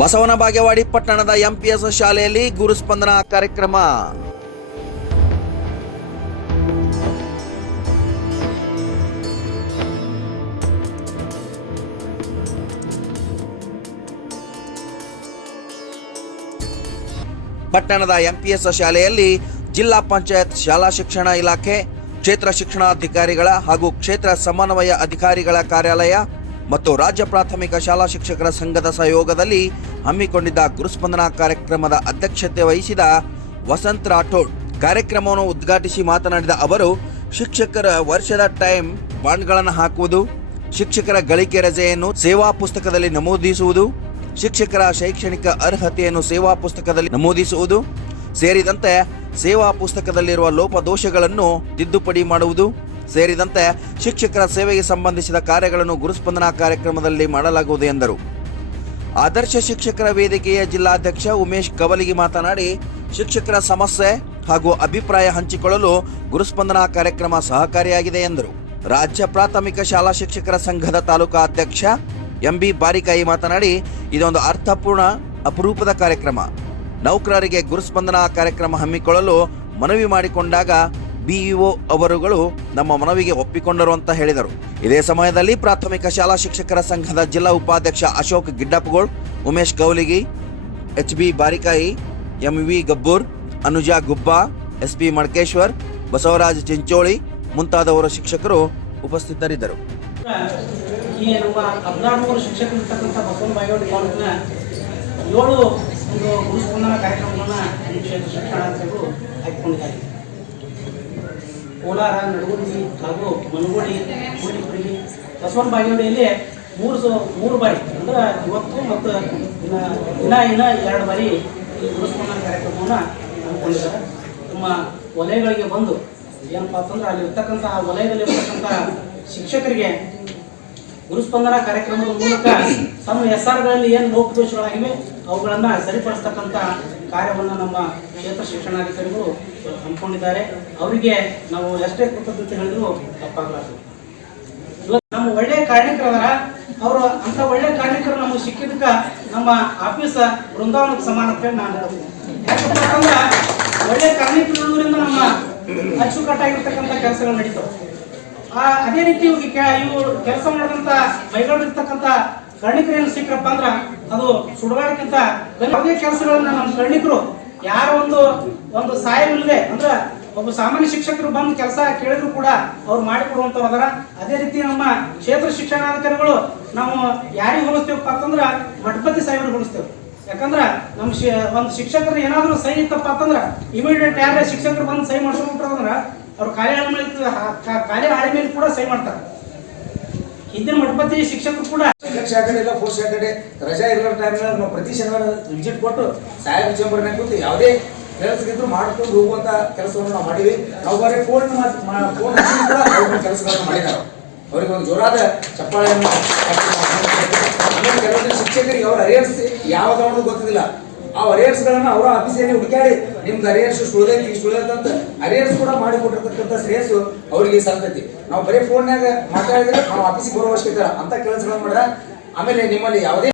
ಬಸವನ ಬಾಗೇವಾಡಿ ಪಟ್ಟಣದ ಎಂಪಿಎಸ್ ಶಾಲೆಯಲ್ಲಿ ಗುರುಸ್ಪಂದನ ಕಾರ್ಯಕ್ರಮ. ಪಟ್ಟಣದ ಎಂಪಿಎಸ್ ಶಾಲೆಯಲ್ಲಿ ಜಿಲ್ಲಾ ಪಂಚಾಯತ್ ಶಾಲಾ ಶಿಕ್ಷಣ ಇಲಾಖೆ, ಕ್ಷೇತ್ರ ಶಿಕ್ಷಣಾಧಿಕಾರಿಗಳ ಹಾಗೂ ಕ್ಷೇತ್ರ ಸಮನ್ವಯ ಅಧಿಕಾರಿಗಳ ಕಾರ್ಯಾಲಯ ಮತ್ತು ರಾಜ್ಯ ಪ್ರಾಥಮಿಕ ಶಾಲಾ ಶಿಕ್ಷಕರ ಸಂಘದ ಸಹಯೋಗದಲ್ಲಿ ಹಮ್ಮಿಕೊಂಡಿದ್ದ ಗುರುಸ್ಪಂದನ ಕಾರ್ಯಕ್ರಮದ ಅಧ್ಯಕ್ಷತೆ ವಹಿಸಿದ ವಸಂತ್ ರಾಠೋಡ್ ಕಾರ್ಯಕ್ರಮವನ್ನು ಉದ್ಘಾಟಿಸಿ ಮಾತನಾಡಿದ ಅವರು, ಶಿಕ್ಷಕರ ವರ್ಷದ ಟೈಮ್ ಬಾಂಡ್ಗಳನ್ನು ಹಾಕುವುದು, ಶಿಕ್ಷಕರ ಗಳಿಕೆ ರಜೆಯನ್ನು ಸೇವಾ ಪುಸ್ತಕದಲ್ಲಿ ನಮೂದಿಸುವುದು, ಶಿಕ್ಷಕರ ಶೈಕ್ಷಣಿಕ ಅರ್ಹತೆಯನ್ನು ಸೇವಾ ಪುಸ್ತಕದಲ್ಲಿ ನಮೂದಿಸುವುದು ಸೇರಿದಂತೆ ಸೇವಾ ಪುಸ್ತಕದಲ್ಲಿರುವ ಲೋಪದೋಷಗಳನ್ನು ತಿದ್ದುಪಡಿ ಮಾಡುವುದು ಸೇರಿದಂತೆ ಶಿಕ್ಷಕರ ಸೇವೆಗೆ ಸಂಬಂಧಿಸಿದ ಕಾರ್ಯಗಳನ್ನು ಗುರುಸ್ಪಂದನ ಕಾರ್ಯಕ್ರಮದಲ್ಲಿ ಮಾಡಲಾಗುವುದು ಎಂದರು. ಆದರ್ಶ ಶಿಕ್ಷಕರ ವೇದಿಕೆಯ ಜಿಲ್ಲಾಧ್ಯಕ್ಷ ಉಮೇಶ್ ಕವಲಿಗಿ ಮಾತನಾಡಿ, ಶಿಕ್ಷಕರ ಸಮಸ್ಯೆ ಹಾಗೂ ಅಭಿಪ್ರಾಯ ಹಂಚಿಕೊಳ್ಳಲು ಗುರುಸ್ಪಂದನ ಕಾರ್ಯಕ್ರಮ ಸಹಕಾರಿಯಾಗಿದೆ ಎಂದರು. ರಾಜ್ಯ ಪ್ರಾಥಮಿಕ ಶಾಲಾ ಶಿಕ್ಷಕರ ಸಂಘದ ತಾಲೂಕಾ ಅಧ್ಯಕ್ಷ ಎಂಬಿ ಬಾರಿಕಾಯಿ ಮಾತನಾಡಿ, ಇದೊಂದು ಅರ್ಥಪೂರ್ಣ ಅಪರೂಪದ ಕಾರ್ಯಕ್ರಮ. ನೌಕರರಿಗೆ ಗುರುಸ್ಪಂದನ ಕಾರ್ಯಕ್ರಮ ಹಮ್ಮಿಕೊಳ್ಳಲು ಮನವಿ ಮಾಡಿಕೊಂಡಾಗ ಬಿಇಒ ಅವರುಗಳು ನಮ್ಮ ಮನವಿಗೆ ಒಪ್ಪಿಕೊಂಡರು ಅಂತ ಹೇಳಿದರು. ಇದೇ ಸಮಯದಲ್ಲಿ ಪ್ರಾಥಮಿಕ ಶಾಲಾ ಶಿಕ್ಷಕರ ಸಂಘದ ಜಿಲ್ಲಾ ಉಪಾಧ್ಯಕ್ಷ ಅಶೋಕ್ ಗಿಡ್ಡಪ್ಪಗೋಳ್, ಉಮೇಶ್ ಕೌಲಿಗಿ, ಎಚ್ಬಿ ಬಾರಿಕಾಯಿ, ಎಂವಿ ಗಬ್ಬೂರ್, ಅನುಜಾ ಗುಬ್ಬಾ, ಎಸ್ಪಿ ಮಡ್ಕೇಶ್ವರ್, ಬಸವರಾಜ್ ಚಿಂಚೋಳಿ ಮುಂತಾದವರು ಶಿಕ್ಷಕರು ಉಪಸ್ಥಿತರಿದ್ದರು. ಈ ನಮ್ಮ 14 ಶಿಕ್ಷಕರು ಇರ್ತಕ್ಕಂಥ ಬಸವನ ಬಾಗೇವಾಡಿ ಕಾಲೇಜಿನ 7 ಒಂದು ಗುರುಸ್ಪಂದನ ಕಾರ್ಯಕ್ರಮವನ್ನು ಕ್ಷೇತ್ರ ಶಿಕ್ಷಣಾಧಿಕಾರಿಗಳು ಹಾಕಿಕೊಂಡಿದ್ದಾರೆ. ಕೋಲಾರ, ನಡಗುಂದಿ ಹಾಗೂ ಮನಗೋಡಿ, ಮೂಡಿಪುರಿ, ಬಸವನ ಬಾಗೇವಾಡಿಯಲ್ಲಿ 3 ಬಾರಿ ಅಂದ್ರೆ ಇವತ್ತು ಮತ್ತು ಇನ್ನ 2 ಬಾರಿ ಈ ಗುರುಸ್ಪಂದನ ಕಾರ್ಯಕ್ರಮವನ್ನು ಹಮ್ಮಿಕೊಂಡಿದ್ದಾರೆ. ನಮ್ಮ ವಲಯಗಳಿಗೆ ಬಂದು ಏನಪ್ಪ ಅಂತಂದ್ರೆ ಅಲ್ಲಿ ಇರ್ತಕ್ಕಂಥ ವಲಯದಲ್ಲಿ ಇರ್ತಕ್ಕಂಥ ಶಿಕ್ಷಕರಿಗೆ ಗುರುಸ್ಪಂದನ ಕಾರ್ಯಕ್ರಮದ ಮೂಲಕ ತಮ್ಮ SRಗಳಲ್ಲಿ ಏನು ಲೋಪದೋಷಗಳಾಗಿವೆ ಅವುಗಳನ್ನು ಸರಿಪಡಿಸ್ತಕ್ಕಂಥ ಕಾರ್ಯವನ್ನು ನಮ್ಮ ಕ್ಷೇತ್ರ ಶಿಕ್ಷಣಾಧಿಕಾರಿಗಳು ಹಮ್ಮಿಕೊಂಡಿದ್ದಾರೆ. ಅವರಿಗೆ ನಾವು ಎಷ್ಟೇ ಕೃತಜ್ಞತೆ ಹೇಳಿದ್ರು ತಪ್ಪಾಗಲಾರದು. ಇವತ್ತು ನಮ್ಮ ಒಳ್ಳೆಯ ಕಾರ್ಮಿಕರದಾರ, ಅವರು ಅಂತ ಒಳ್ಳೆಯ ಕಾರ್ಮಿಕರು ನಮಗೆ ಸಿಕ್ಕಿದ್ದಕ್ಕೆ ನಮ್ಮ ಆಫೀಸ್ ಬೃಂದಾವನಕ್ಕೆ ಸಮಾನ ಅಂತ ನಾನು ಹೇಳ್ತೀನಿ. ಯಾಕಪ್ಪ ಅಂತಂದ್ರೆ ಒಳ್ಳೆಯ ಕಾರ್ಮಿಕರಿಂದ ನಮ್ಮ ಅಚ್ಚುಕಟ್ಟಾಗಿರ್ತಕ್ಕಂಥ ಕೆಲಸಗಳು ನಡೀತವೆ. ಅದೇ ರೀತಿ ಇವರು ಕೆಲಸ ಮಾಡಿದಂಥ ಮೈಗಳಿರ್ತಕ್ಕಂಥ ಕರ್ಣಿಕರು ಏನು ಸಿಕ್ಕರಪ್ಪ ಅಂದ್ರೆ ಅದು ಸುಡುಗಾಡಕ್ಕಿಂತ ಯಾವುದೇ ಕೆಲಸಗಳನ್ನ ನಮ್ಮ ಕರ್ಣಿಕರು ಯಾರ ಒಂದು ಸಹಾಯವಿಲ್ಲದೆ ಅಂದ್ರೆ ಒಬ್ಬ ಸಾಮಾನ್ಯ ಶಿಕ್ಷಕರು ಬಂದು ಕೆಲಸ ಕೇಳಿದ್ರು ಕೂಡ ಅವ್ರು ಮಾಡಿಕೊಡುವಂಥವ್ರು ಅದರ. ಅದೇ ರೀತಿ ನಮ್ಮ ಕ್ಷೇತ್ರ ಶಿಕ್ಷಣಾಧಿಕಾರಿಗಳು ನಾವು ಯಾರಿಗೆ ಹೋಲಿಸ್ತೇವಪ್ಪ ಅಂತಂದ್ರೆ ಮಠಪತಿ ಸಾಹೇಬರು ಹೋಲಿಸ್ತೇವೆ. ಯಾಕಂದ್ರೆ ನಮ್ಮ ಒಂದು ಶಿಕ್ಷಕರು ಏನಾದರೂ ಸಹಿ ಇತ್ತಪ್ಪ ಅಂತಂದ್ರೆ ಇಮಿಡಿಯೇಟ್ ಯಾರೇ ಶಿಕ್ಷಕರು ಬಂದು ಸಹಿ ಮಾಡ್ಸ್ಕೊಂಡ್ಬಿಟ್ರಂದ್ರೆ ಅವ್ರು ಖಾಲಿ ಹಾಳೆ ಮೇಲೆ ಕೂಡ ಸಹಿ ಮಾಡ್ತಾರೆ. ಹಿಂದಿನ ಮಠಪತಿ ಶಿಕ್ಷಕರು ಕೂಡ ಸ್ಯಾಟರ್ಡೆ 4 ಸ್ಯಾಟರ್ಡೆ ರಜಾ ಇರೋ ಟೈಮ್ನಲ್ಲಿ ನಾವು ಪ್ರತಿ ಶನಿವಾರ ವಿಸಿಟ್ ಕೊಟ್ಟು ಸಾಹೇಬ್ ಚೇಂಬರ್ನಾಗ ಕೂತು ಯಾವುದೇ ಕೆಲಸಗಿದ್ರು ಮಾಡ್ಕೊಂಡು ಹೋಗುವಂತ ಕೆಲಸವನ್ನು ನಾವು ಮಾಡಿವಿ. ನಾವು ಬರೀ ಫೋನ್ ಕೂಡ ಕೆಲಸಗಳನ್ನು ಮಾಡಿದ್ದಾರೆ. ಅವರಿಗೆ ಒಂದು ಜೋರಾದ ಚಪ್ಪಾಳೆಯನ್ನು. ಕೆಲವೊಂದು ಶಿಕ್ಷಕರಿಗೆ ಅವ್ರ ಅರಿಯರ್ಸ್ ಯಾವ್ದು ಗೊತ್ತಿಲ್ಲ. ಆ ಅರಿಯರ್ಸ್ಗಳನ್ನ ಅವರ ಆಫೀಸಲ್ಲಿ ಹುಡುಕಾಡಿ ನಿಮ್ದು ಅರಿಯರ್ಸ್ ಸುಳ್ದೈತಂತ ಅರಿಯರ್ಸ್ ಕೂಡ ಮಾಡಿಕೊಟ್ಟಿರ್ತಕ್ಕಂಥ ಶ್ರೇಯಸ್ಸು ಅವರಿಗೆ ಸಲ್ತೈತಿ. ನಾವು ಬರೀ ಫೋನ್ಯಾಗ ಮಾತಾಡಿದ್ರೆ ನಾವು ಆಫೀಸಿಗೆ ಬರೋ ಅವಶ್ಯಕತೆ ಅಂತ ಕೆಲಸಗಳನ್ನ ಮಾಡಿದ್ರೆ ಆಮೇಲೆ ನಿಮ್ಮಲ್ಲಿ ಯಾವುದೇ